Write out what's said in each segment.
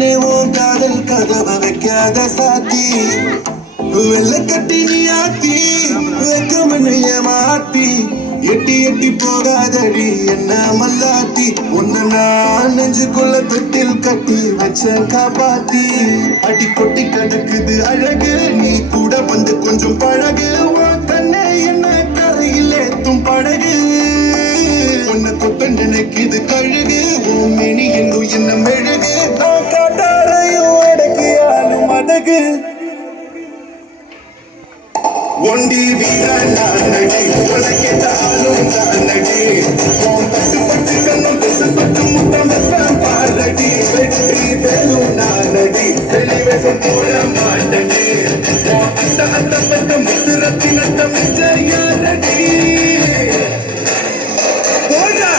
பெண்ணே உன் காதல் கதவை வைக்காத சாத்தி வெள்ள கட்டி நீ ஆத்தி வெக்கமனைய மாத்தி எட்டி எட்டி போகாதடி என்ன மல்லாத்தி உன்ன நான் நெஞ்சுக்குள்ள தொட்டில் கட்டி வச்ச காப்பாத்தி அடி கொட்டி கிடக்குது அழகு நீ கூட வந்து கொஞ்சம் பழகு கண்ணே என்ன கரையில் ஏத்தும் படகு உன்னை கொத்த நினைக்குது கழுகு உன் மேனி எங்கும் என்ன மெழுகு நான் காட்டாரையும் அடக்கியாலும் அதகு ஒண்டி வீடாடி உலகத்தாலும் தானடி பட்டு பட்டு கண்ணும் தொட்டு தொட்டு முத்தம் வெப்பம் பாரடி வெற்றி வெல்லும் நானடி வெளிவேசம் போட மாட்டடி அத்த அத்த பத்த முத்து ரத்தினத்தம் யாரடி போடா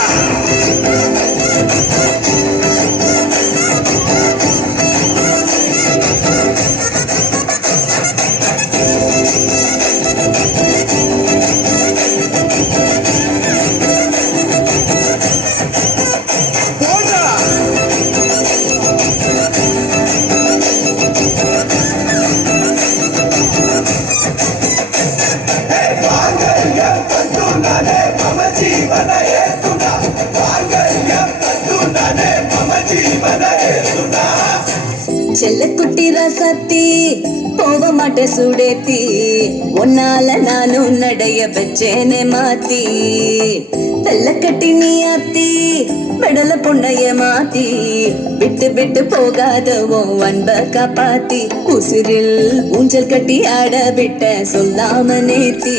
செல்ல குட்டி ராசாத்தி போக மாட்ட சுடேத்தி உன்னால நானும் நடைய பெச்சேனே மாத்தி வெள்ள கட்டி நீ ஆத்தி மெடல பொண்ணைய மாத்தி விட்டு விட்டு போகாதவோ அன்ப காப்பாத்தி உசிரில் ஊஞ்சல் கட்டி ஆட விட்ட சொல்லாம நேத்தி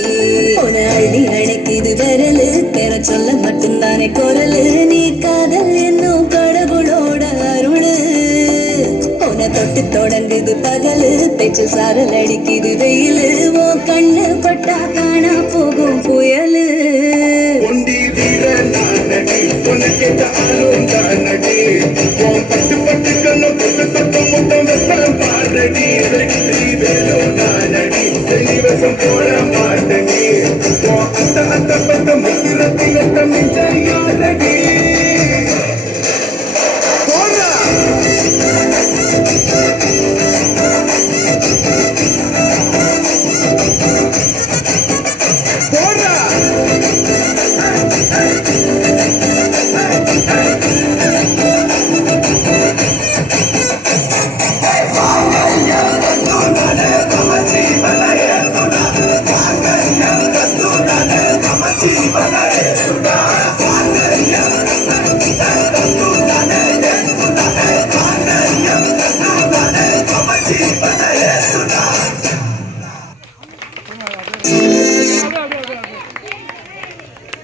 உன அள்ளி அணைக்குது விரலு பெற சொல்ல மட்டும்தானே குரலு நீ காதல் என்னும் கடவுளோட அருளு தொட்டு தொடங்குது பகலு பேச்சு சாரல் அடிக்குது வெயிலு ஓ கண்ணு பட்டா காணா போகும் புயலு ஒண்டி வீர நானடி உனக்கேத்த ஆளும் தானடி பட்டு பட்டு கண்ணும் தொட்டு தொட்டு முத்தம் வெப்பம் பாரடி வெற்றி வேலும் நானடி வெளிவசம் போட மாட்டடி அத்த அத்த பத்த முத்திரத்தினத்தம் யாரடி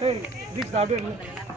Hey, this is